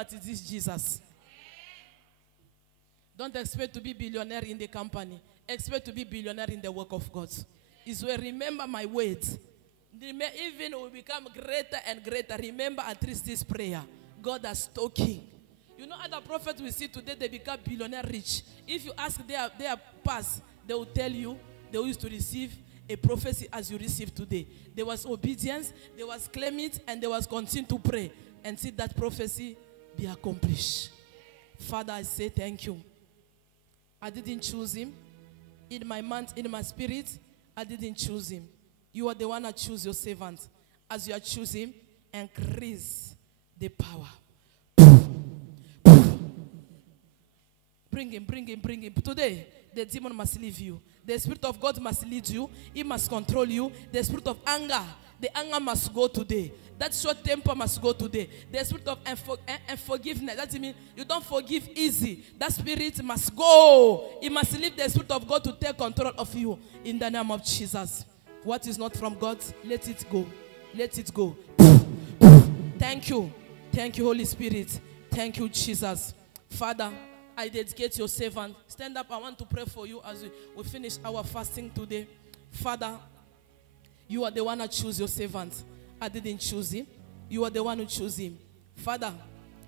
but it is Jesus. Don't expect to be billionaire in the company. Expect to be billionaire in the work of God. Is where remember my words. Even will become greater and greater. Remember at least this prayer. God has talking. You know other prophets we see today, they become billionaire rich. If you ask their past, they will tell you they used to receive a prophecy as you receive today. There was obedience, there was claim it, and there was continue to pray and see that prophecy be accomplished. Father, I say thank you. I didn't choose him. In my mind, in my spirit, I didn't choose him. You are the one that choose your servant. As you are choosing, increase the power. Bring him, bring him, bring him. Today, the demon must leave you. The Spirit of God must lead you. He must control you. The spirit of anger, the anger must go today. That short temper must go today. The spirit of unforgiveness, that means you don't forgive easy. That spirit must go. It must leave the Spirit of God to take control of you. In the name of Jesus. What is not from God, let it go. Let it go. Thank you. Thank you, Holy Spirit. Thank you, Jesus. Father, I dedicate your servant. Stand up. I want to pray for you as we finish our fasting today. Father, you are the one that choose your servant. I didn't choose him. You are the one who chose him. Father,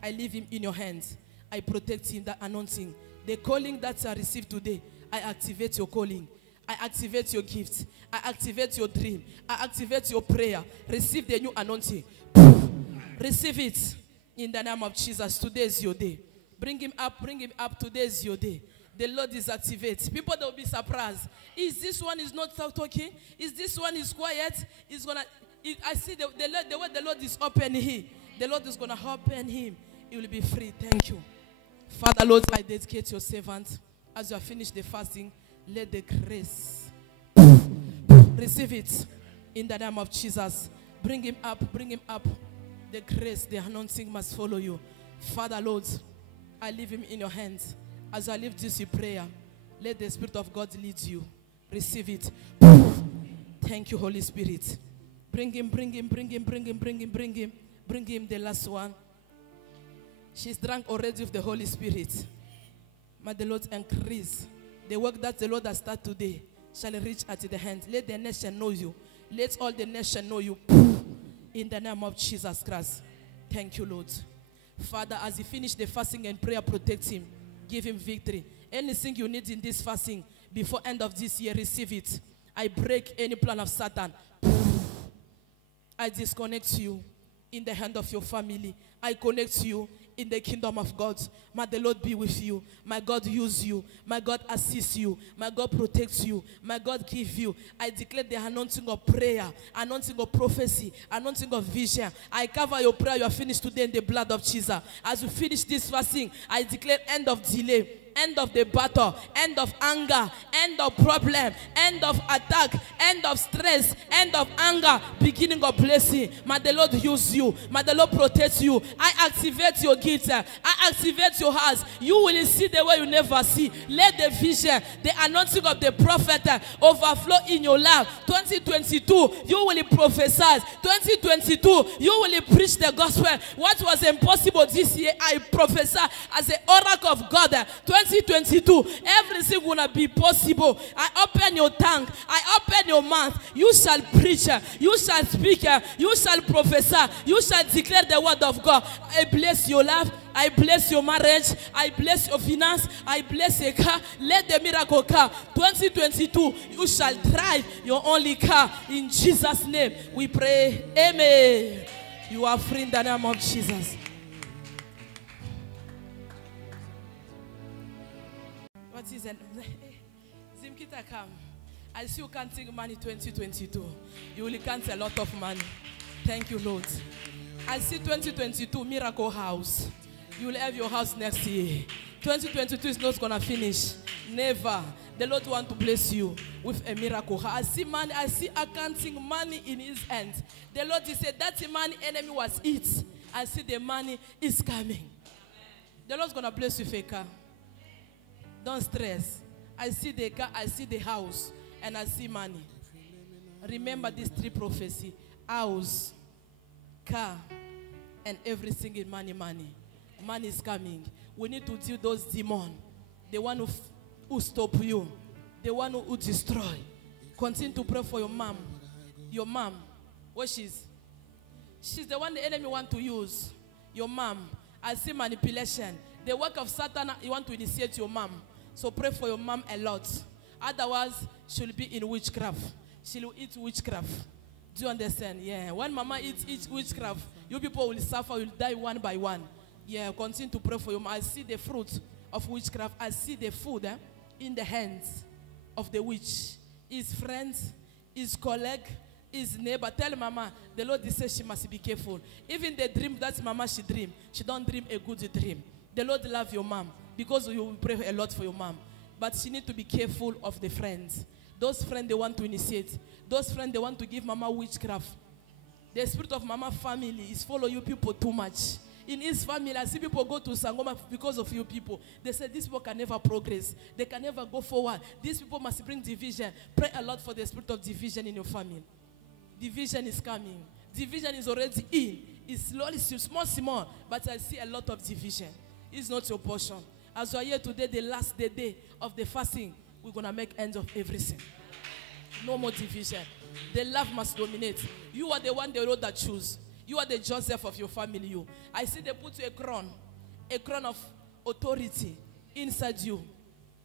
I leave him in your hands. I protect him, that anointing. The calling that I received today, I activate your calling. I activate your gift. I activate your dream. I activate your prayer. Receive the new anointing. Receive it in the name of Jesus. Today is your day. Bring him up, bring him up. Today is your day. The Lord is activate. People, they will be surprised. Is this one is not talking? Is this one is quiet? Is gonna. I see the way the Lord is opening him. The Lord is gonna open him. He will be free. Thank you, Father. Lord, I dedicate your servant. As you have finished the fasting, let the grace receive it in the name of Jesus. Bring him up, bring him up. The grace, the anointing must follow you. Father, Lord, I leave him in your hands. As I leave this in prayer, let the Spirit of God lead you. Receive it. Thank you, Holy Spirit. Bring him, bring him, bring him, bring him, bring him, bring him. Bring him, the last one. She's drunk already with the Holy Spirit. May the Lord increase. The work that the Lord has started today shall reach at the hand. Let the nation know you. Let all the nation know you. In the name of Jesus Christ. Thank you, Lord. Father, as he finished the fasting and prayer, protect him. Give him victory. Anything you need in this fasting, before end of this year, receive it. I break any plan of Satan. I disconnect you in the hand of your family. I connect you in the kingdom of God. May the Lord be with you. May God use you. May God assist you. May God protect you. May God give you. I declare the anointing of prayer, anointing of prophecy, anointing of vision. I cover your prayer. You are finished today in the blood of Jesus. As you finish this fasting, I declare end of delay, end of the battle, end of anger, end of problem, end of attack, end of stress, end of anger, beginning of blessing. May the Lord use you. May the Lord protect you. I activate your gifts. I activate your hearts. You will see the way you never see. Let the vision, the anointing of the prophet overflow in your life. 2022, you will prophesy. 2022, you will preach the gospel. What was impossible this year, I prophesy as the oracle of God. 2022, everything will be possible. I open your tongue. I open your mouth. You shall preach. You shall speak. You shall prophesy. You shall declare the word of God. I bless your life. I bless your marriage. I bless your finance. I bless your car. Let the miracle come. 2022, you shall drive your only car. In Jesus' name, we pray. Amen. You are free in the name of Jesus. What is it? Zimkita come. I see you counting money 2022. You will count a lot of money. Thank you, Lord. I see 2022 miracle house. You will have your house next year. 2022 is not going to finish. Never. The Lord want to bless you with a miracle. I see money. I see accounting money in his hand. The Lord is said that the money enemy was it. I see the money is coming. The Lord's going to bless you with a car. Don't stress. I see the car, I see the house, and I see money. Remember these three prophecies. House, car, and everything in money. Man is coming. We need to deal those demons. The one who stop you. The one who destroy. Continue to pray for your mom. Your mom. What she's the one the enemy want to use. Your mom. I see manipulation. The work of Satan, you want to initiate your mom. So pray for your mom a lot. Otherwise, she'll be in witchcraft. She'll eat witchcraft. Do you understand? Yeah. When mama eats witchcraft, you people will suffer, will die one by one. Yeah, continue to pray for you. I see the fruit of witchcraft. I see the food in the hands of the witch. His friends, his colleague, his neighbor. Tell mama, the Lord says she must be careful. Even the dream that mama she dream, she don't dream a good dream. The Lord love your mom because you will pray a lot for your mom. But she need to be careful of the friends. Those friends they want to initiate. Those friends they want to give mama witchcraft. The spirit of mama family is follow you people too much. In his family, I see people go to Sangoma because of you people. They say these people can never progress. They can never go forward. These people must bring division. Pray a lot for the spirit of division in your family. Division is coming. Division is already in. It's slowly, small, but I see a lot of division. It's not your portion. As we are here today, the last day of the fasting, we're going to make end of everything. No more division. The love must dominate. You are the one the Lord that choose. You are the Joseph of your family. You. I see they put you a crown of authority inside you.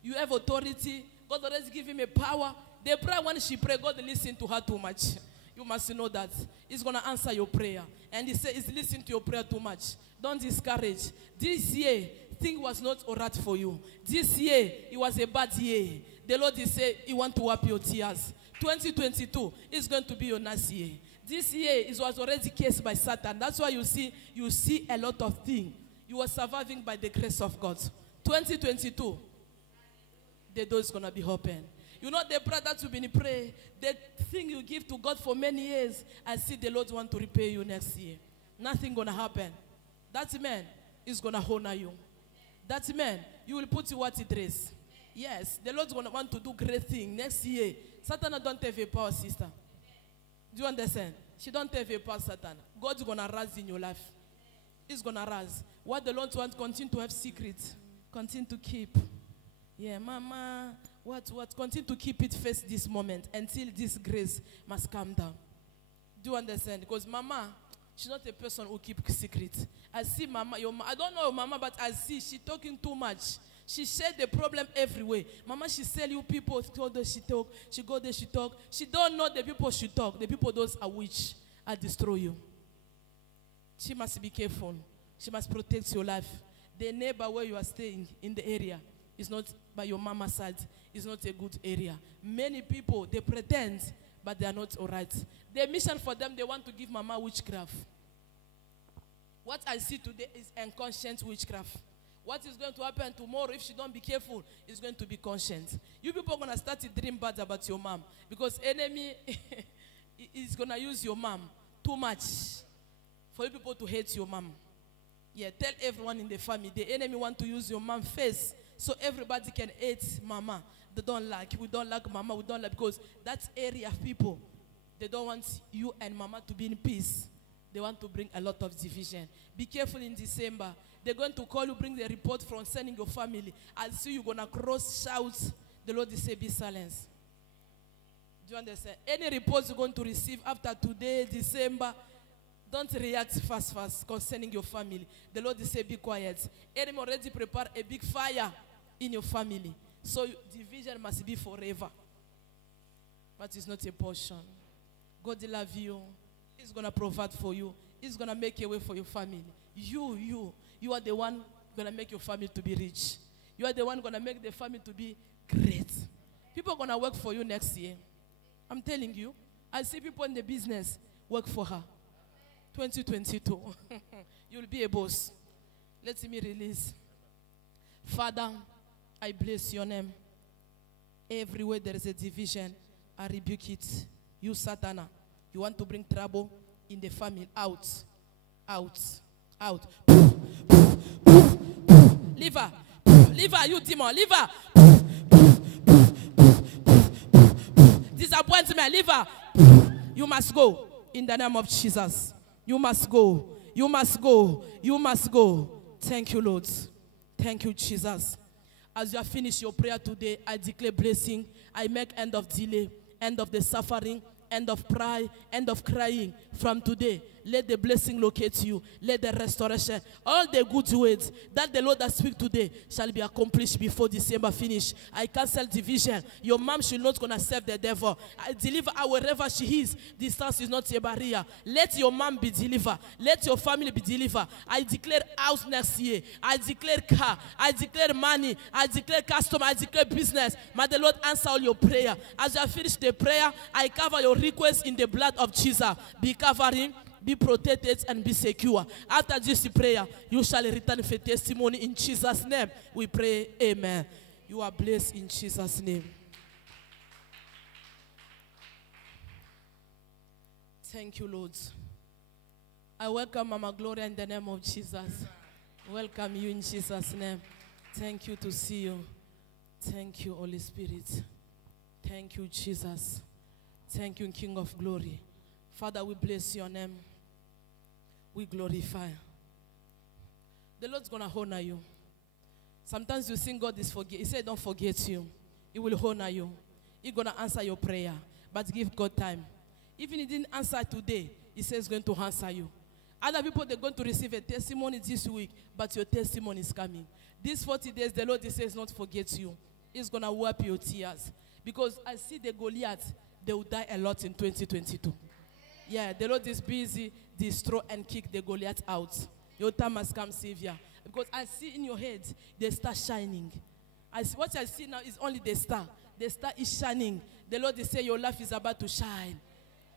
You have authority. God already give him a power. They pray when she pray, God listen to her too much. You must know that. He's going to answer your prayer. And he says, he's listening to your prayer too much. Don't discourage. This year, thing was not all right for you. This year, it was a bad year. The Lord is saying, he want to wipe your tears. 2022 is going to be your nice year. This year, it was already cast by Satan. That's why you see a lot of things. You are surviving by the grace of God. 2022, the door is going to be open. You know the prayer that you've been praying, the thing you give to God for many years, I see the Lord want to repay you next year. Nothing going to happen. That man is going to honor you. That man, you will put you what he dress. Yes, the Lord's going to want to do great thing next year. Satan don't have a power, sister. Do you understand? She don't have a power, Satan. God's going to rise in your life. He's going to rise. What the Lord wants, continue to have secrets. Continue to keep. Yeah, mama, what? Continue to keep it first this moment until this grace must come down. Do you understand? Because mama, she's not a person who keeps secrets. I see mama, I don't know your mama, but I see she talking too much. She shared the problem everywhere. Mama, she tell you people, go there, she talk. She go there, she talk. She don't know the people she talk. The people those are witch, are destroy you. She must be careful. She must protect your life. The neighbor where you are staying in the area is not by your mama's side. It's not a good area. Many people, they pretend, but they are not all right. The mission for them, they want to give mama witchcraft. What I see today is unconscious witchcraft. What is going to happen tomorrow if she don't be careful is going to be conscious. You people are going to start to dream bad about your mom. Because enemy is going to use your mom too much for you people to hate your mom. Yeah, tell everyone in the family, the enemy want to use your mom face so everybody can hate mama. They don't like, we don't like mama, we don't like, because that area of people, they don't want you and mama to be in peace. They want to bring a lot of division. Be careful in December. They're going to call you, bring the report from sending your family. I'll see you going to cross, shout. The Lord will say, be silent. Do you understand? Any reports you're going to receive after today, December, don't react fast concerning your family. The Lord will say, be quiet. Enemy already prepared a big fire in your family. So division must be forever. But it's not a portion. God will love you. He's going to provide for you. He's going to make a way for your family. You are the one going to make your family to be rich. You are the one going to make the family to be great. People are going to work for you next year. I'm telling you. I see people in the business work for her. 2022. You'll be a boss. Let me release. Father, I bless your name. Everywhere there is a division, I rebuke it. You, Satan, you want to bring trouble in the family. Out. Leave her. Leave her, you demon. Leave her. Disappointment. Leave her. You must go in the name of Jesus. You must go. You must go. You must go. Thank you, Lord. Thank you, Jesus. As you have finished your prayer today, I declare blessing. I make end of delay, end of the suffering, end of pride, end of crying. From today, let the blessing locate you. Let the restoration, all the good words that the Lord has speak today shall be accomplished before December finish. I cancel division. Your mom should not gonna serve the devil. I deliver her wherever she is. Distance is not a barrier. Let your mom be delivered. Let your family be delivered. I declare house next year. I declare car. I declare money. I declare customer. I declare business. May the Lord answer all your prayer. As you have finished the prayer, I cover your request in the blood of Jesus. Be covering, be protected, and be secure. After this prayer, you shall return for testimony in Jesus' name. We pray, amen. You are blessed in Jesus' name. Thank you, Lord. I welcome Mama Gloria in the name of Jesus. Welcome you in Jesus' name. Thank you to see you. Thank you, Holy Spirit. Thank you, Jesus. Thank you, King of Glory. Father, we bless your name. We glorify. The Lord's going to honor you. Sometimes you think God is forget. He said, don't forget you. He will honor you. He's going to answer your prayer. But give God time. Even if he didn't answer today, he says he's going to answer you. Other people, they're going to receive a testimony this week, but your testimony is coming. These 40 days, the Lord, he says, not forget you. He's going to wipe your tears. Because I see the Goliath, they will die a lot in 2022. Yeah, the Lord is busy, destroy and kick the Goliath out. Your time has come, Savior. Because I see in your head, the star shining. What I see now is only the star. The star is shining. The Lord is saying your life is about to shine.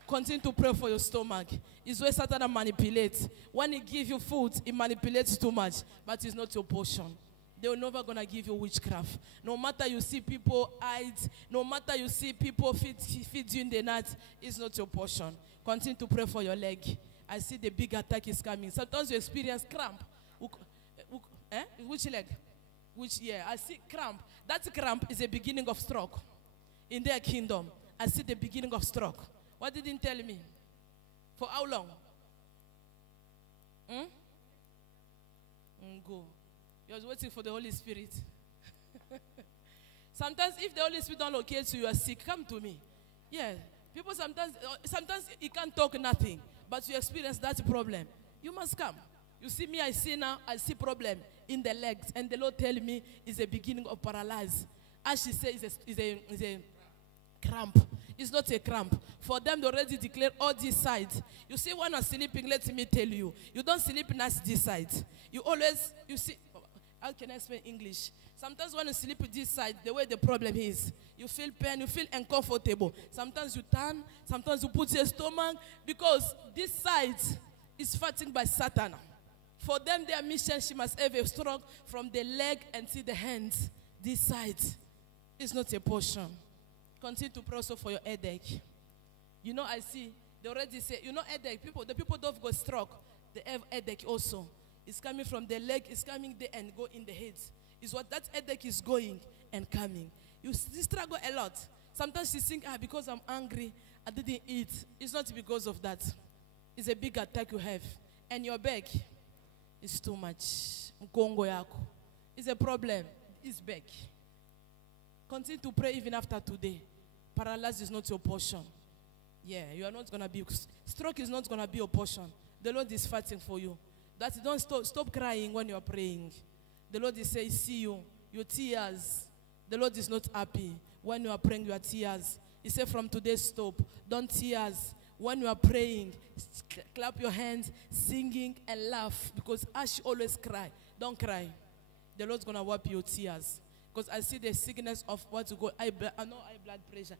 Continue to pray for your stomach. It's where Satan manipulates. When he gives you food, he manipulates too much. But it's not your portion. They're never going to give you witchcraft. No matter you see people hide, no matter you see people feed you in the night, it's not your portion. Continue to pray for your leg. I see the big attack is coming. Sometimes you experience cramp. Which leg? I see cramp. That cramp is the beginning of stroke. In their kingdom, I see the beginning of stroke. What did he tell me? For how long? Go. You was waiting for the Holy Spirit. Sometimes if the Holy Spirit don't locate you, you are sick, come to me. Yeah. People sometimes you can't talk nothing, but you experience that problem. You must come. You see me, I see now, I see problem in the legs. And the Lord tell me it's a beginning of paralysis. As she says, it's a cramp. It's not a cramp. For them, they already declare all these sides. You see, when I'm sleeping, let me tell you, you don't sleep nice this side. You see, how can I explain English? Sometimes when you sleep with this side, the way the problem is, you feel pain, you feel uncomfortable. Sometimes you turn, sometimes you put your stomach, because this side is fighting by Satan. For them, their mission, she must have a strong from the leg until the hands. This side is not a portion. Continue to pray also for your headache. You know, I see, they already say, you know, headache, the people don't go stroke, they have headache also. It's coming from the leg, it's coming there and go in the head. It's what that headache is going and coming. You struggle a lot. Sometimes you think, because I'm angry, I didn't eat. It's not because of that. It's a big attack you have. And your back is too much. It's a problem. It's back. Continue to pray even after today. Paralysis is not your portion. Yeah, you are not going to be. Stroke is not going to be your portion. The Lord is fighting for you. That don't stop crying when you are praying. The Lord is saying, see you, your tears. The Lord is not happy when you are praying your tears. He said, from today, stop. Don't tears. When you are praying, clap your hands, singing and laugh. Because as you always cry, don't cry. The Lord's going to wipe your tears. Because I see the sickness of what you call high blood pressure.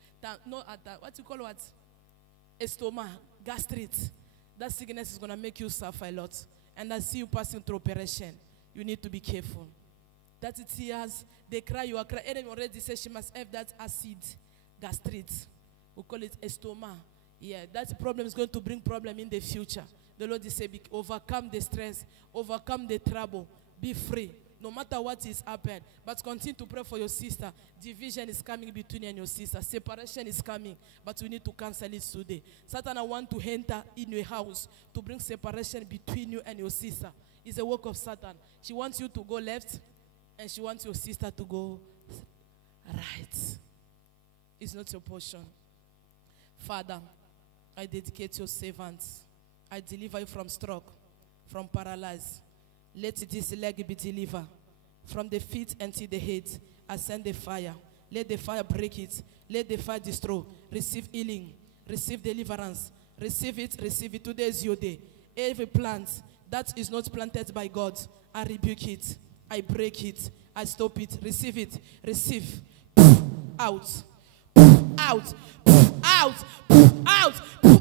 What you call what? Stomach, gastric. That sickness is going to make you suffer a lot. And I see you passing through operation. You need to be careful. That tears, they cry, you are crying. Ellen already said she must have that acid, gastric. We call it stomach. Yeah, that problem is going to bring problem in the future. The Lord is saying, overcome the stress, overcome the trouble, be free. No matter what is happened, but continue to pray for your sister. Division is coming between you and your sister. Separation is coming, but we need to cancel it today. Satan, I want to enter in your house to bring separation between you and your sister. It's a work of Satan. She wants you to go left, and she wants your sister to go right. It's not your portion. Father, I dedicate your servants. I deliver you from stroke, from paralysis. Let this leg be delivered. From the feet until the head, I send the fire. Let the fire break it. Let the fire destroy. Receive healing. Receive deliverance. Receive it. Receive it. Today is your day. Every plant that is not planted by God, I rebuke it. I break it. I stop it. Receive it. Receive. Out. Out. Out. Out.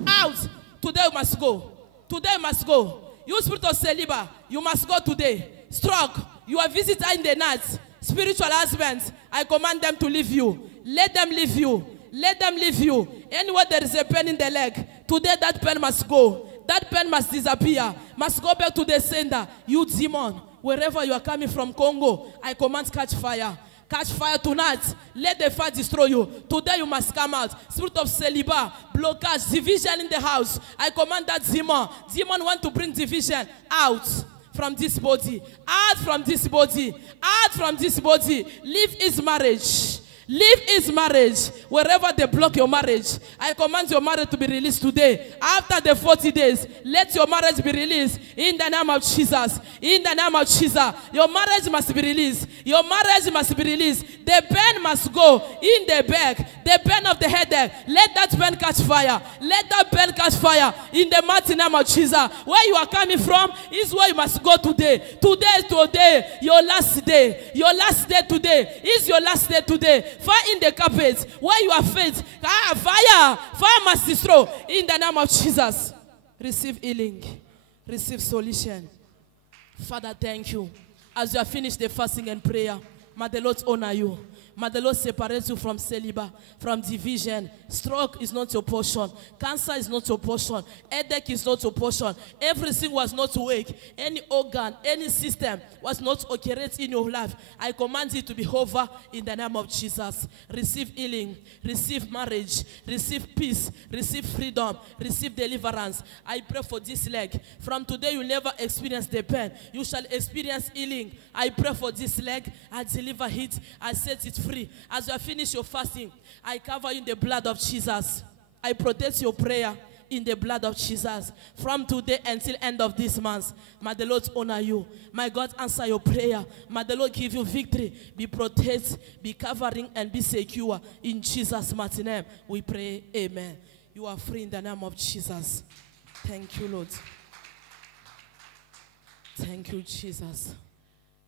Out. Today you must go. Today you must go. You spirit of Seliba, you must go today. Stroke, you are visitor in the night. Spiritual husbands, I command them to leave you. Let them leave you. Let them leave you. Anywhere there is a pain in the leg, today that pain must go. That pain must disappear. Must go back to the sender. You demon, wherever you are coming from, Congo, I command catch fire. Catch fire tonight. Let the fire destroy you. Today you must come out. Spirit of celibat, blockage, division in the house. I command that demon. Demon want to bring division out from this body. Out from this body. Out from this body. Leave his marriage. Leave his marriage. Wherever they block your marriage, I command your marriage to be released today. After the 40 days, let your marriage be released in the name of Jesus. In the name of Jesus. Your marriage must be released. Your marriage must be released. The pain must go in the back. The pain of the headache. Let that pain catch fire. Let that pain catch fire in the mighty name of Jesus. Where you are coming from is where you must go today. Today, your last day. Your last day today is your last day today. Fire in the carpet where you are faith. Fire must destroy in the name of Jesus. Receive healing. Receive solution. Father, thank you. As you have finished the fasting and prayer, may the Lord honor you. May the Lord separate you from celibat, from division. Stroke is not your portion. Cancer is not your portion. Headache is not your portion. Everything was not awake. Any organ, any system was not occurring in your life. I command it to be over in the name of Jesus. Receive healing. Receive marriage. Receive peace. Receive freedom. Receive deliverance. I pray for this leg. From today, you never experience the pain. You shall experience healing. I pray for this leg. I deliver it. I set it free. As you have finished your fasting, I cover you in the blood of Jesus. I protect your prayer in the blood of Jesus. From today until end of this month, may the Lord honor you. May God answer your prayer. May the Lord give you victory. Be protected, be covering, and be secure. In Jesus' mighty name, we pray. Amen. You are free in the name of Jesus. Thank you, Lord. Thank you, Jesus.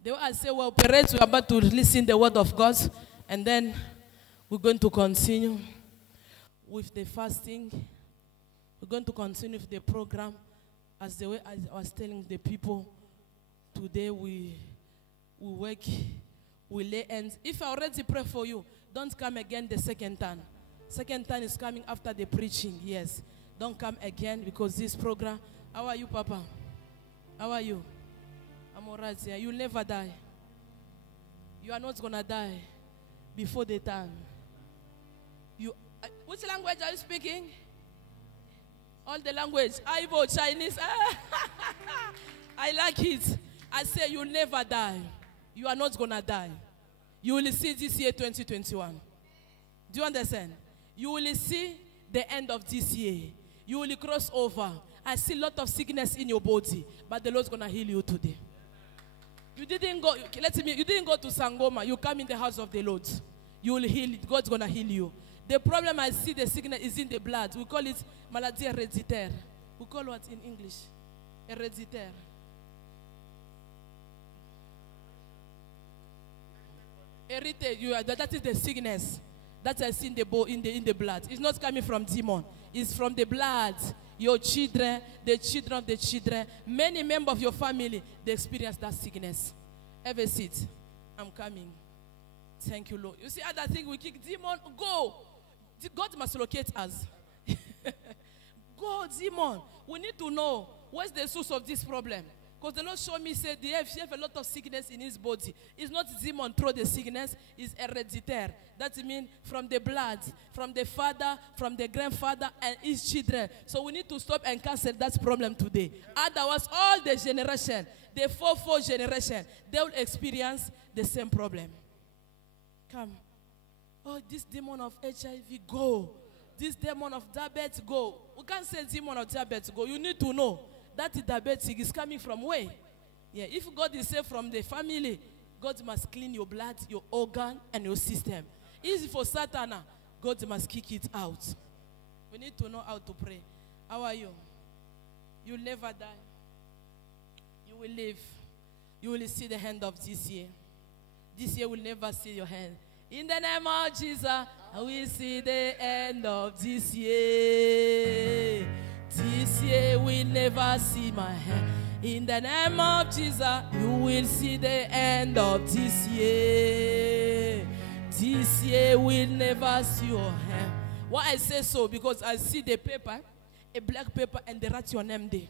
The way I say, well, parents, we're about to listen the word of God, and then we're going to continue with the fasting. We're going to continue with the program. As the way I was telling the people, today we work, we lay hands. If I already pray for you, don't come again the second time. Second time is coming after the preaching, yes. Don't come again because this program. How are you, Papa? How are you? I'm all right here. You'll never die. You are not going to die before the time. Which language are you speaking? All the language. Igbo, Chinese. I like it. I say you'll never die. You are not going to die. You will see this year 2021. Do you understand? You will see the end of this year. You will cross over. I see a lot of sickness in your body, but the Lord's going to heal you today. You didn't go, you didn't go to Sangoma. You come in the house of the Lord. You will heal it. God's going to heal you. The problem I see, the sickness is in the blood. We call it maladie héréditaire. We call what in English? Héréditaire. Heritage, that is the sickness that I see in the blood. It's not coming from demon. It's from the blood. Your children, the children of the children, many members of your family, they experience that sickness. Have a seat. I'm coming. Thank you, Lord. You see other thing, we kick demon, go. God must locate us. Go, demon. We need to know what's the source of this problem. Because the Lord showed me, said, he have a lot of sickness in his body. It's not demon throw the sickness, it's hereditary. That means from the blood, from the father, from the grandfather, and his children. So we need to stop and cancel that problem today. Otherwise, all the generation, the four generation, they will experience the same problem. Come. Oh, this demon of HIV, go. This demon of diabetes, go. We can't say demon of diabetes, go. You need to know that diabetes is coming from where? Yeah, if God is saved from the family, God must clean your blood, your organ, and your system. Easy for Satan, God must kick it out. We need to know how to pray. How are you? You'll never die. You will live. You will see the hand of this year. This year will never see your hand. In the name of Jesus, I will see the end of this year. This year will never see my hand. In the name of Jesus, you will see the end of this year. This year will never see your hand. Why I say so? Because I see the paper, a black paper, and they write your name there.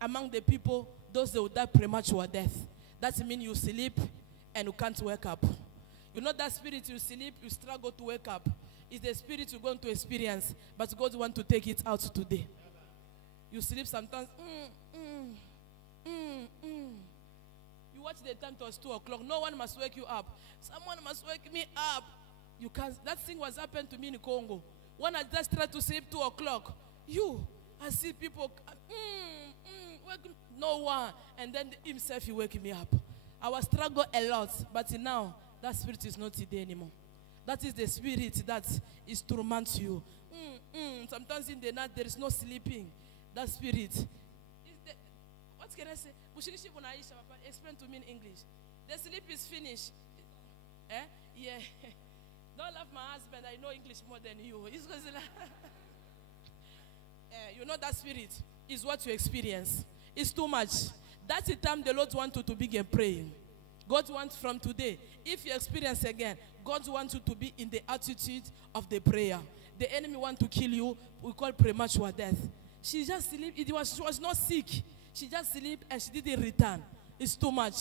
Among the people, those that will die premature death. That means you sleep and you can't wake up. You know that spirit you sleep, you struggle to wake up. It's the spirit you're going to experience, but God wants to take it out today. You sleep sometimes. You watch the time, it was 2 o'clock. No one must wake you up. Someone must wake me up. You can't. That thing was happened to me in Congo. When I just tried to sleep 2 o'clock, I see people, wake me, no one. And then himself, he wake me up. I was struggling a lot, but now, that spirit is not there anymore. That is the spirit that is torments you. Sometimes in the night there is no sleeping. That spirit. What can I say? Explain to me in English. The sleep is finished. Eh? Yeah. Don't love my husband. I know English more than you. You know that spirit is what you experience. It's too much. That's the time the Lord wants you to begin praying. God wants from today, if you experience again, God wants you to be in the attitude of the prayer. The enemy wants to kill you. We call premature death. She just slept. She was not sick. She just slept and she didn't return. It's too much.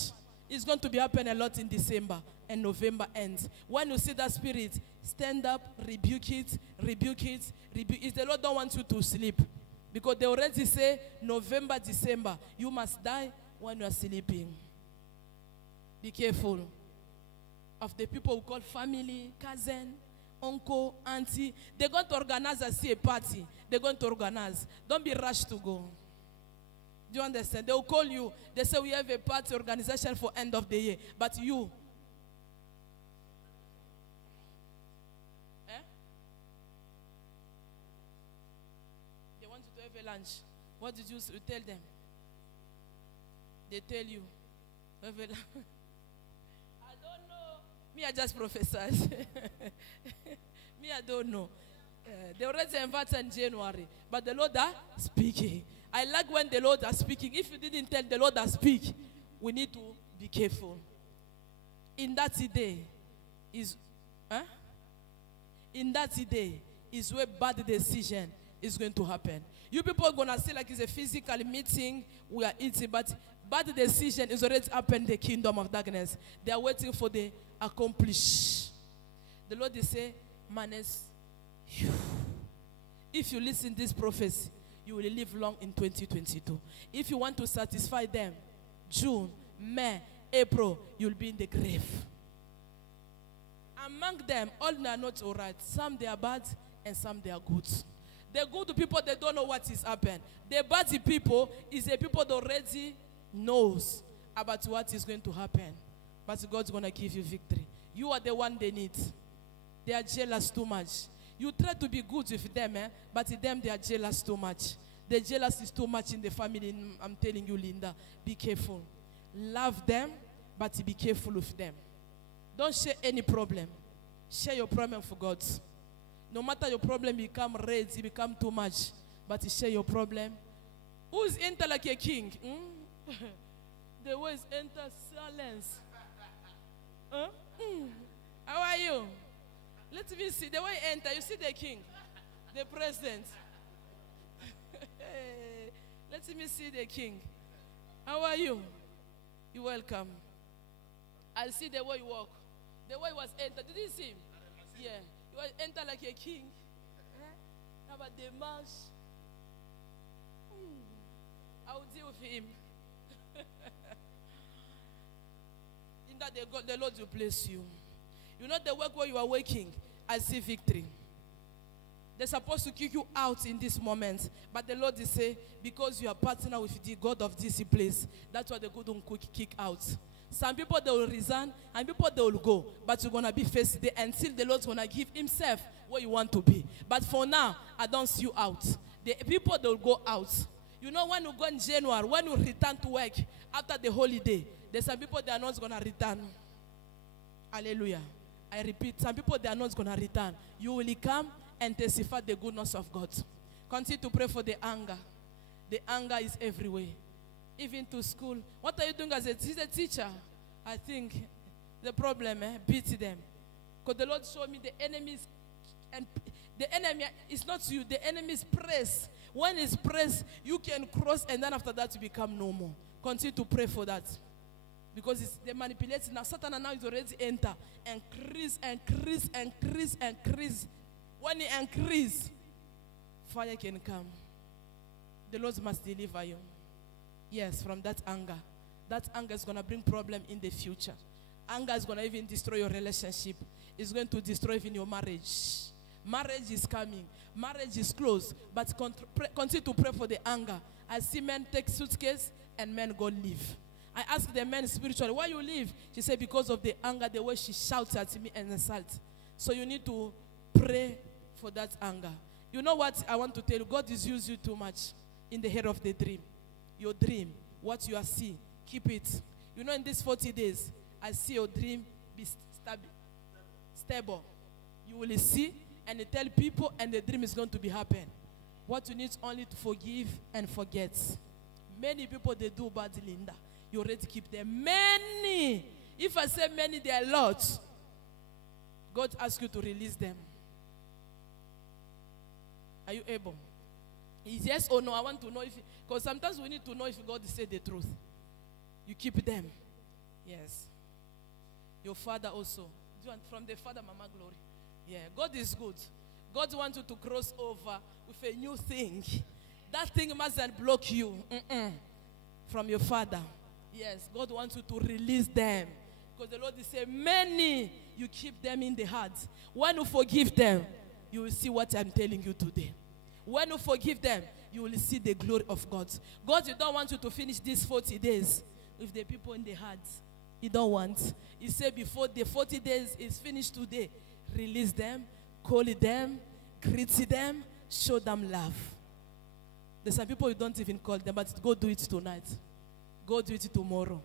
It's going to be happening a lot in December and November ends. When you see that spirit, stand up, rebuke it, rebuke it, rebuke it. The Lord don't want you to sleep. Because they already say November, December, you must die when you are sleeping. Be careful of the people who call family, cousin, uncle, auntie. They're going to organize a party. They're going to organize. Don't be rushed to go. Do you understand? They will call you. They say we have a party organization for end of the year. But you. They want you to have a lunch. What did you tell them? They tell you. Have a lunch. Me, I just prophesied. Me, I don't know. They already invited in January. But the Lord are speaking. I like when the Lord are speaking. If you didn't tell the Lord to speak, we need to be careful. In that day is where bad decision is going to happen. You people are going to say like it's a physical meeting, we are eating, but bad decision is already happened in the kingdom of darkness. They are waiting for the accomplish. The Lord is saying, Manes, if you listen to this prophecy, you will live long in 2022. If you want to satisfy them, June, May, April, you'll be in the grave. Among them, all are not all right. Some they are bad and some they are good. The good people, they don't know what is happening. The bad people is the people that already knows about what is going to happen. But God's going to give you victory. You are the one they need. They are jealous too much. You try to be good with them, but them, they are jealous too much. The jealous is too much in the family. I'm telling you, Linda, be careful. Love them, but be careful with them. Don't share any problem. Share your problem for God. No matter your problem become red, it become too much, but share your problem. Who's enter like a king? The words enter silence. How are you? Let me see. The way enter, you see the king, the president. Let me see the king. How are you? You're welcome. I see the way you walk. The way he was entered. Did you see him? Yeah. He was entered like a king. How about the march? I will deal with him. In that the Lord will bless you. You know the work where you are working, I see victory. They're supposed to kick you out in this moment. But the Lord is saying, because you are partner with the God of this place, that's why they couldn't kick out. Some people, they will resign, and people, they will go. But you're going to be faced there until the Lord's going to give himself where you want to be. But for now, I don't see you out. The people, they will go out. You know, when you go in January, when you return to work after the holiday, there's some people, they are not going to return. Hallelujah. I repeat, some people, they are not going to return. You will come and testify the goodness of God. Continue to pray for the anger. The anger is everywhere. Even to school. What are you doing as a teacher? I think the problem, beat them. Because the Lord showed me the enemies, and the enemy is not you, the enemy is press. When it's pressed, you can cross, and then after that you become normal. Continue to pray for that. Because it's the manipulating. Now Satan now is already enter. Increase. When it increase, fire can come. The Lord must deliver you. Yes, from that anger. That anger is going to bring problem in the future. Anger is going to even destroy your relationship. It's going to destroy even your marriage. Marriage is coming. Marriage is close. But continue to pray for the anger. I see men take suitcase and men go leave. I asked the men spiritually, why you leave? She said, because of the anger, the way she shouts at me and insult. So you need to pray for that anger. You know what I want to tell you? God is using you too much in the head of the dream. Your dream, what you are seeing, keep it. You know, in these 40 days, I see your dream be stable. You will see and you tell people, and the dream is going to be happen. What you need is only to forgive and forget. Many people, they do bad, Linda. You already keep them. Many. If I say many, there are lots. God asks you to release them. Are you able? Is yes or no? I want to know if, because sometimes we need to know if God said the truth. You keep them. Yes. Your father also. From the father, Mama Glory. Yeah, God is good. God wants you to cross over with a new thing. That thing mustn't block you. From your father. Yes, God wants you to release them. Because the Lord is saying, many, you keep them in the heart. When you forgive them, you will see what I'm telling you today. When you forgive them, you will see the glory of God. God, you don't want you to finish these 40 days with the people in the heart. You don't want. He said before the 40 days is finished today, release them, call them, greet them, show them love. There's some people you don't even call them, but go do it tonight. Go do it tomorrow.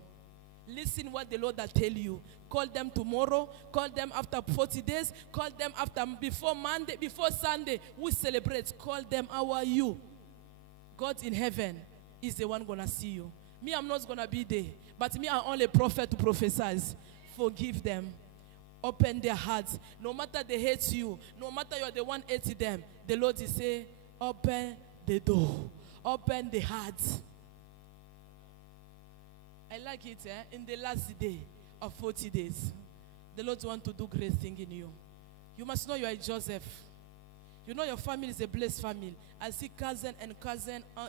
Listen what the Lord will tell you. Call them tomorrow. Call them after 40 days. Call them before Monday, before Sunday. We celebrate. Call them, how are you? God in heaven is the one going to see you. Me, I'm not going to be there. But me, I'm only a prophet to prophesy. Forgive them. Open their hearts. No matter they hate you, no matter you're the one hating them, the Lord is saying, open the door. Open the heart. I like it, in the last day of 40 days, the Lord wants to do great thing in you. You must know you are Joseph. You know your family is a blessed family. I see cousin and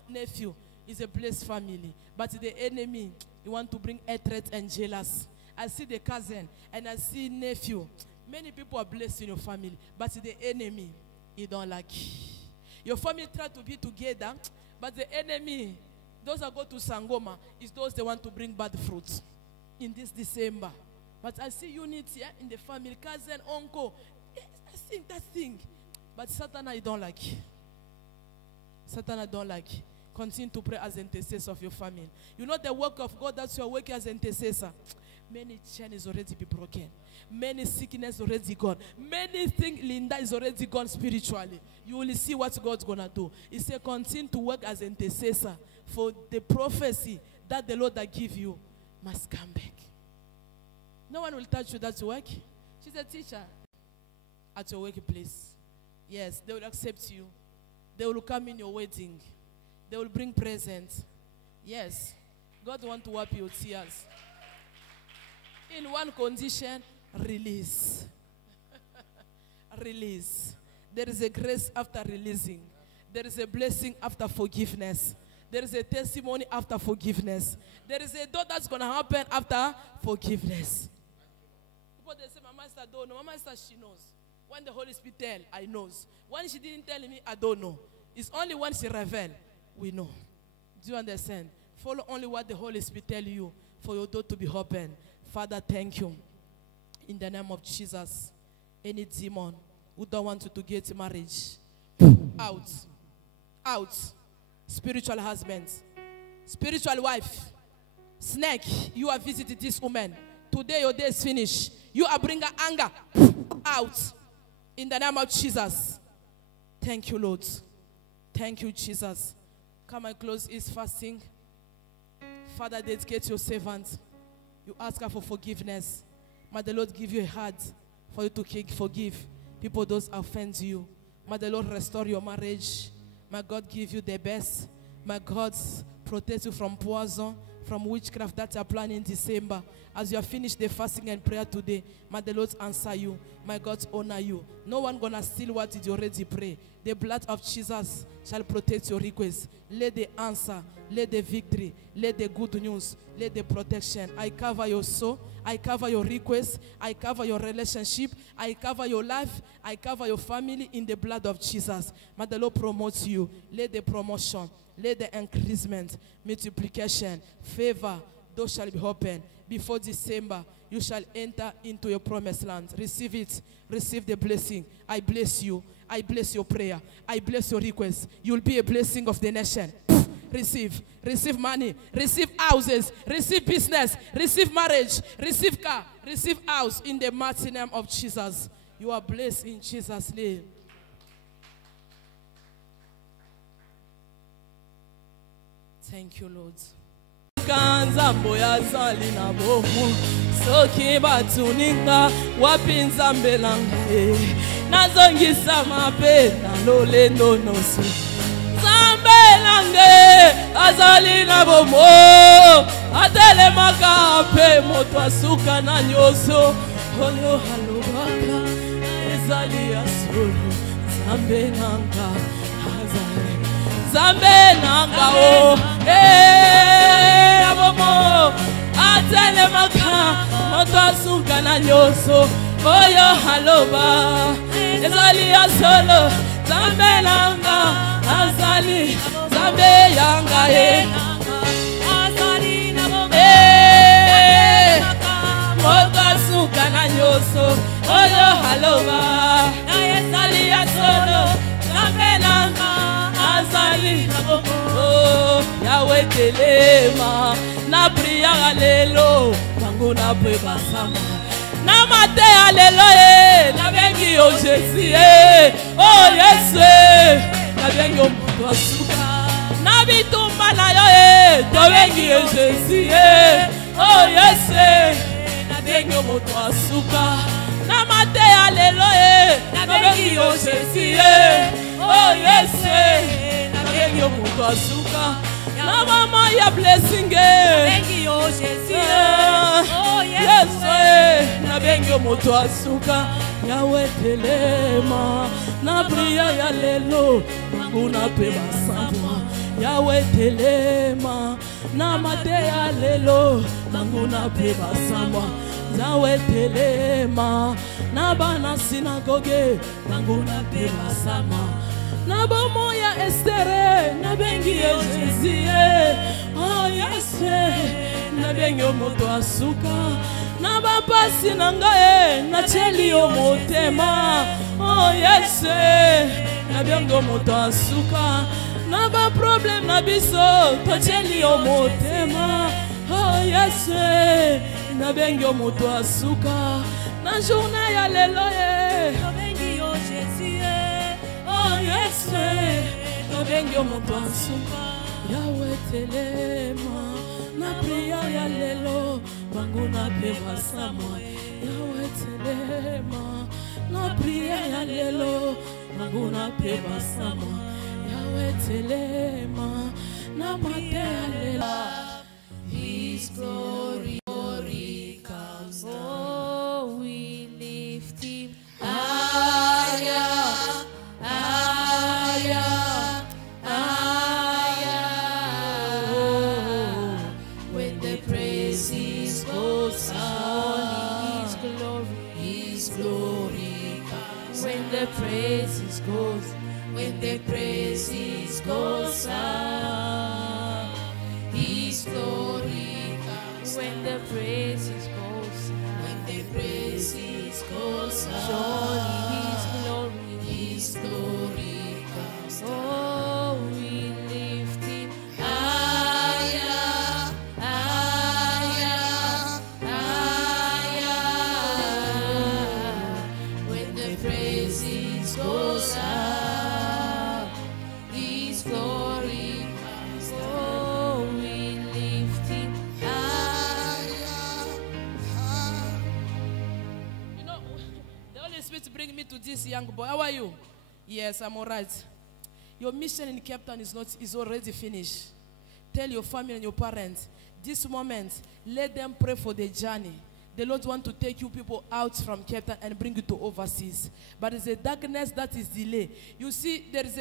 nephew is a blessed family. But the enemy, you want to bring hatred and jealous. I see the cousin and I see nephew. Many people are blessed in your family. But the enemy, you don't like. Your family try to be together, but the enemy, those that go to Sangoma, is those that want to bring bad fruits in this December. But I see unity in the family, cousin, uncle. I think that thing. But Satan, I don't like. Satan, I don't like. Continue to pray as intercessor of your family. You know the work of God, that's your work as intercessor. Many chains already be broken. Many sickness already gone. Many things, Linda, is already gone spiritually. You will see what God's going to do. He said, continue to work as intercessor. For the prophecy that the Lord that give you must come back. No one will touch you that's work. She's a teacher at your workplace. Yes, they will accept you. They will come in your wedding. They will bring presents. Yes. God wants to wipe your tears. In one condition, release. Release. There is a grace after releasing. There is a blessing after forgiveness. There is a testimony after forgiveness. There is a door that's going to happen after forgiveness. People, they say, my master don't know. My master, she knows. When the Holy Spirit tell, I knows. When she didn't tell me, I don't know. It's only when she reveal, we know. Do you understand? Follow only what the Holy Spirit tell you for your door to be open. Father, thank you. In the name of Jesus, any demon who don't want you to get marriage, out. Out. Spiritual husband, spiritual wife, snake, you have visited this woman. Today your day is finished. You are bringing anger out. In the name of Jesus. Thank you, Lord. Thank you, Jesus. Come and close his fasting. Father, dedicate your servant. You ask her for forgiveness. May the Lord give you a heart for you to forgive people those offend you. May the Lord restore your marriage. May God give you the best. May God protect you from poison, from witchcraft that you are planning in December. As you have finished the fasting and prayer today, may the Lord answer you. May God honor you. No one gonna steal what you already pray. The blood of Jesus shall protect your request. Let the answer, let the victory, let the good news, let the protection. I cover your soul. I cover your request. I cover your relationship. I cover your life. I cover your family in the blood of Jesus. May the Lord promote you. Let the promotion, let the increasement, multiplication, favor, those shall be open. Before December, you shall enter into your promised land. Receive it. Receive the blessing. I bless you. I bless your prayer. I bless your request. You will be a blessing of the nation. Receive. Receive money. Receive houses. Receive business. Receive marriage. Receive car. Receive house in the mighty name of Jesus. You are blessed in Jesus' name. Thank you, Lord. Kanzambo ya zali na bomo soki batuninga wapinza mbelange nazongisa mapena lolendo noso zambelange azali na bomo atele makape moto asuka na nyoso oyo halobaka ezali asoro zambenanga azali zambenanga o abomo atele maka moto asuka na nyoso oyo haloba ezali asolo zambenanga azali zambe yanga azali na bomo moto asuka na nyoso oyo haloba ezali asolo zambenanga azali na bomo yawe telema na priya lelo bango na peba sama na mate alelo na bengi o Jésus oh Yesu na bengi o moto asuka na bitumba na yo to bengi o Jésus oh Yesu na bengi o moto asuka na mate alelo na bengi o Jésus oh Yesu na bengi o moto asuka na mama ya blessing bengi yo Jésus oh Yesu na bengi yo moto asuka yawe telema na priya ya lelo nguna pe basamba yawe telema na mate ya lelo nguna pe basamba yawe telema na bana sinagoge nguna pe basamba na bomo ya estere na bengi ya Jésus oh Yesu na bengi yo moto asuka na bapasi na ngae na cheli yo motema oh Yesu na bengi yo moto asuka na ba problem na biso to cheli yo motema oh Yesu na bengi yo moto asuka na journée ya lelo na bengi yo Jésus oh Yesu na bengi yo moto asuka yawe telema na priya ya lelo bango na peba sama yawe telema na priya ya lelo bango na peba sama yawe telema na mate ya lelo glory, glory comes down. Oh, we lift him Higher, higher, higher. Oh, when the praises goes up, His glory. His glory comes. When the praises goes, When the praises goes up, His glory comes. when the praises goes, When the praises goes surely up, His His glory. glory comes. Oh, we lift him Higher, higher, higher. When the praises goes up, His glory comes. Oh, we lift him You know, the Holy Spirit bring me to this young boy. How are you? Yes, I'm all right. Your mission in Cape Town is already finished. Tell your family and your parents, this moment, let them pray for the journey. The Lord want to take you people out from Cape Town and bring you to overseas. But it's a darkness that is delay. You see, there is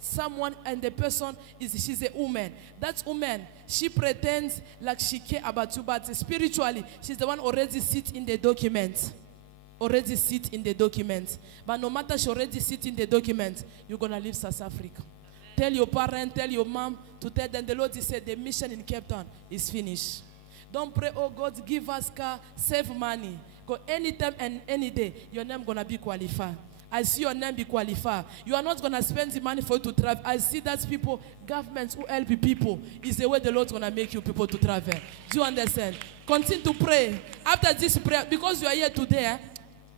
someone and the person she's a woman. That woman, she pretends like she care about you, but spiritually, she's the one already sit in the document. Already sit in the document. But no matter she already sit in the document, you're going to leave South Africa. Tell your parents, tell your mom, to tell them the Lord said the mission in Cape Town is finished. Don't pray, oh God, give us car, save money. Because anytime and any day, your name going to be qualified. I see your name be qualified. You are not going to spend the money for you to travel. I see that people, governments who help people, is the way the Lord's going to make you people to travel. Do you understand? Continue to pray. After this prayer, because you are here today,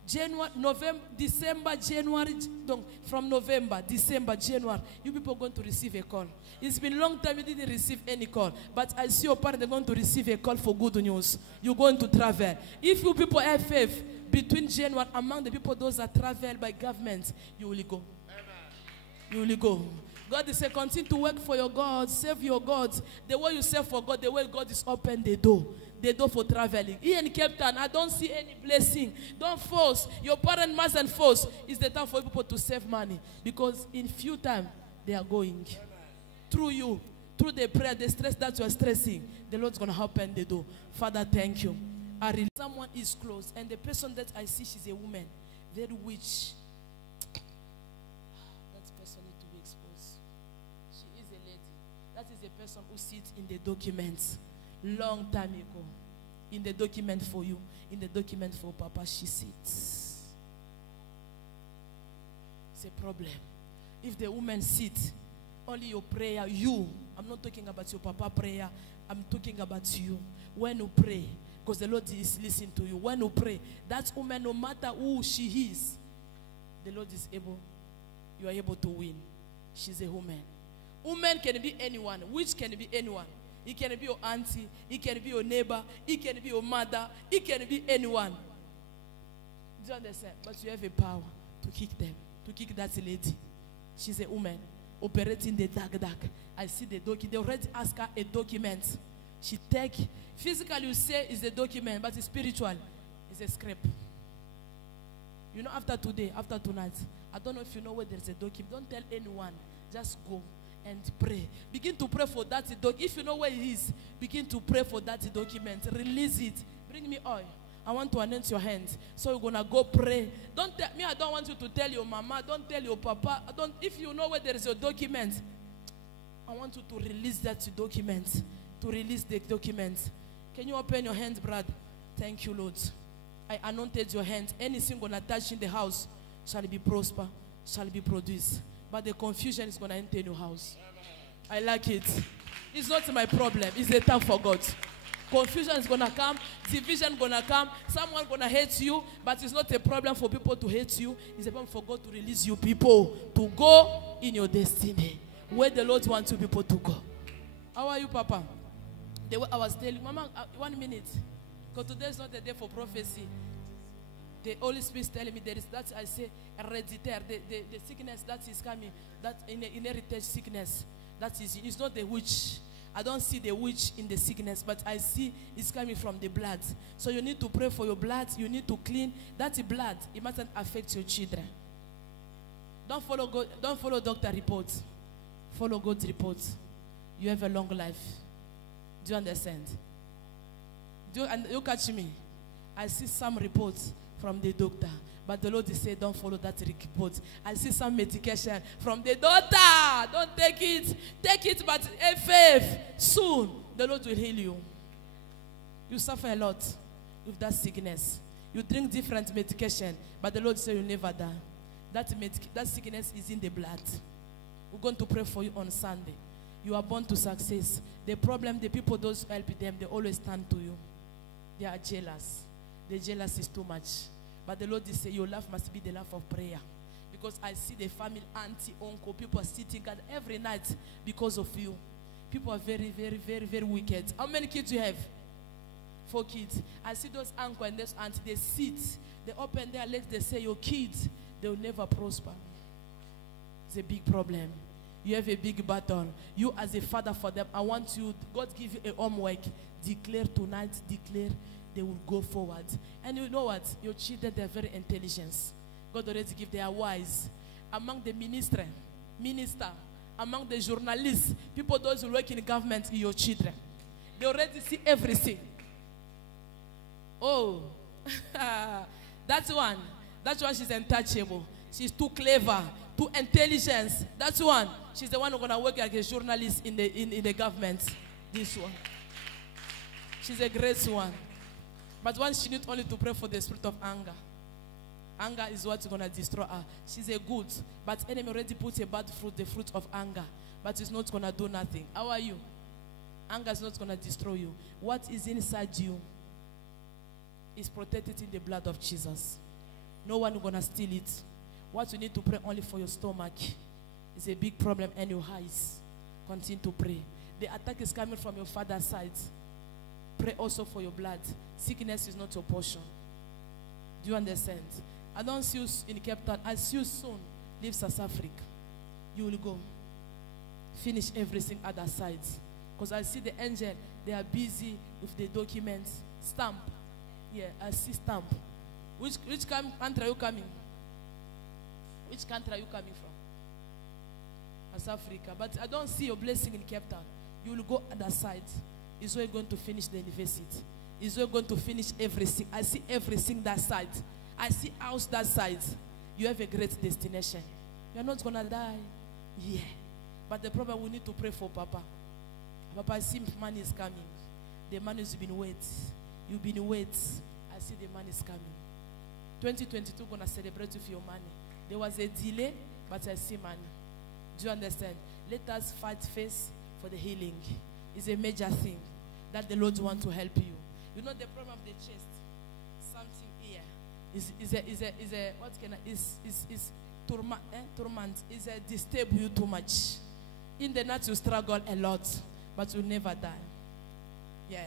January, November, December, January, from November, December, January, you people are going to receive a call. It's been a long time you didn't receive any call, but I see your parents are going to receive a call for good news. You're going to travel. If you people have faith between January, among the people those that travel by government, you will go. Amen. You will go. God is saying, continue to work for your God, serve your God. The way you serve for God, the way God is open the door for traveling. Here in Cape Town, I don't see any blessing. Don't force. Your parents mustn't force. It's the time for people to save money. Because in few time, they are going. Amen. Through you, through the prayer, the stress that you are stressing, the Lord's going to open the door. Father, thank you. Someone is close, and the person that I see, she's a woman, very witch. That person needs to be exposed. She is a lady. That is a person who sits in the documents. Long time ago, in the document for you, in the document for Papa, she sits. It's a problem. If the woman sits, only your prayer, I'm not talking about your Papa prayer, I'm talking about you. When you pray, because the Lord is listening to you, when you pray, that woman, no matter who she is, the Lord is able, you are able to win. She's a woman. Woman can be anyone, witch can be anyone. It can be your auntie, it can be your neighbor, it can be your mother, it can be anyone. Do you understand? But you have a power to kick them, to kick that lady. She's a woman operating the dark. I see the document. They already asked her a document. She take, physically you say it's a document, but it's spiritual. It's a script. You know, after today, after tonight, I don't know if you know where there's a document. Don't tell anyone. Just go and pray. Begin to pray for that document. If you know where it is, begin to pray for that document. Release it. Bring me oil. I want to anoint your hands. So you're going to go pray. Don't tell me, I don't want you to tell your mama. Don't tell your papa. If you know where there is a document, I want you to release that document. To release the document. Can you open your hands, brother? Thank you, Lord. I anointed your hands. Anything going to touch in the house shall be prosper, shall be produced. But the confusion is going to enter your house. I like it. It's not my problem. It's the time for God. Confusion is going to come. Division is going to come. Someone going to hate you. But it's not a problem for people to hate you. It's a problem for God to release you people to go in your destiny. Where the Lord wants you people to go. How are you, Papa? The way I was telling you, Mama, 1 minute. Because today is not the day for prophecy. The Holy Spirit is telling me there is that I say hereditary, the sickness that is coming, that inherited sickness. That is, it's not the witch. I don't see the witch in the sickness, but I see it's coming from the blood. So you need to pray for your blood. You need to clean that blood. It mustn't affect your children. Don't follow God, don't follow doctor reports. Follow God's reports. You have a long life. Do you understand? And you catch me? I see some reports from the doctor, but the Lord is saying, don't follow that report. I see some medication from the doctor. Don't take it. Take it, but faith. Soon, the Lord will heal you. You suffer a lot with that sickness. You drink different medication, but the Lord says you'll never die. That sickness is in the blood. We're going to pray for you on Sunday. You are born to success. The problem, the people, those who help them, they always stand to you. They are jealous. The jealous is too much. But the Lord is saying your life must be the life of prayer. Because I see the family, auntie, uncle, people are sitting at every night because of you. People are very, very, very, very wicked. How many kids do you have? 4 kids. I see those uncle and those auntie, they sit, they open their legs, they say, your kids, they will never prosper. It's a big problem. You have a big battle. You as a father for them, I want you, God give you a homework. Declare tonight, declare they will go forward. And you know what? Your children, they're very intelligent. God already give, they are wise. Among the minister, among the journalists, people those who work in government, your children. They already see everything. Oh, that's one. That's why she's untouchable. She's too clever, too intelligent. That's one. She's the one who's gonna work like a journalist in the government. This one. She's a great one. But one, she needs only to pray for the spirit of anger. Anger is what's gonna destroy her. She's a good, but enemy already put a bad fruit, the fruit of anger. But it's not gonna do nothing. How are you? Anger is not gonna destroy you. What is inside you is protected in the blood of Jesus. No one is gonna steal it. What you need to pray only for your stomach is a big problem, and your eyes. Continue to pray. The attack is coming from your father's side. Pray also for your blood. Sickness is not your portion. Do you understand? I don't see you in Cape Town. I see you soon. Leave South Africa. You will go. Finish everything other sides. Because I see the angel. They are busy with the documents. Stamp. Yeah, I see stamp. Which country are you coming? Which country are you coming from? South Africa. But I don't see your blessing in Cape Town. You will go other side. Is where you're going to finish the university. Is where you're going to finish everything. I see everything that side. I see house that side. You have a great destination. You're not going to die. Yeah. But the problem, we need to pray for Papa. Papa, I see money is coming. The money has been wait. You've been wait. I see the money is coming. 2022 going to celebrate with your money. There was a delay, but I see money. Do you understand? Let us fight first for the healing. It's a major thing that the Lord wants to help you. You know the problem of the chest. Something here is torment. Is a disturb you too much. In the night you struggle a lot, but you'll never die. Yeah,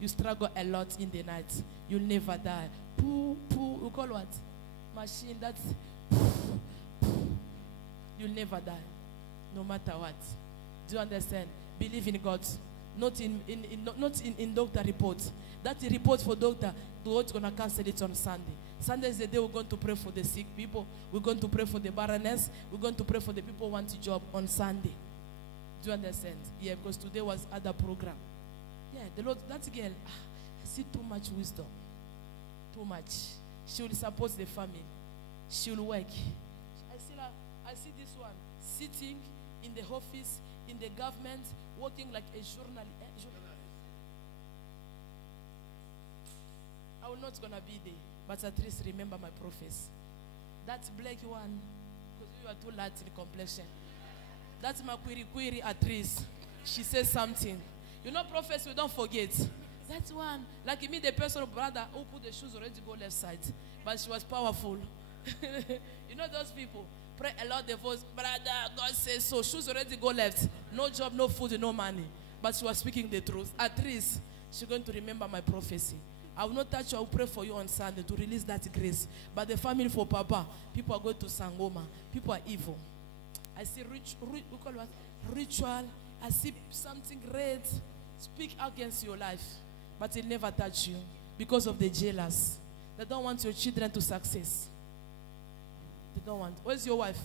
you struggle a lot in the night. You'll never die. Poo. You call what? Machine. That's. You'll never die, no matter what. Do you understand? Believe in God, not in doctor reports. That report for doctor, the Lord's gonna cancel it on Sunday. Sunday is the day we're going to pray for the sick people. We're going to pray for the barrenness. We're going to pray for the people who want a job on Sunday. Do you understand? Yeah, because today was other program. Yeah, the Lord, that girl, I see too much wisdom. Too much. She will support the family. She will work. I see this one sitting in the office, in the government, working like a journalist. I will not gonna be there, but at least remember my prophecy. That black one, because you are too light in complexion. That's my query at least. She says something. You know, prophecy, we don't forget. That one, like me, the person brother who put the shoes already go left side, but she was powerful. You know those people. Pray a lot, the voice, brother, God says so. Shoes already go left. No job, no food, no money. But she was speaking the truth. At least, she's going to remember my prophecy. I will not touch you. I will pray for you on Sunday to release that grace. But the family for Papa, people are going to Sangoma. People are evil. I see ritual I see something red speak against your life, but it never touch you because of the jealous. They don't want your children to success. They don't want. Where's your wife?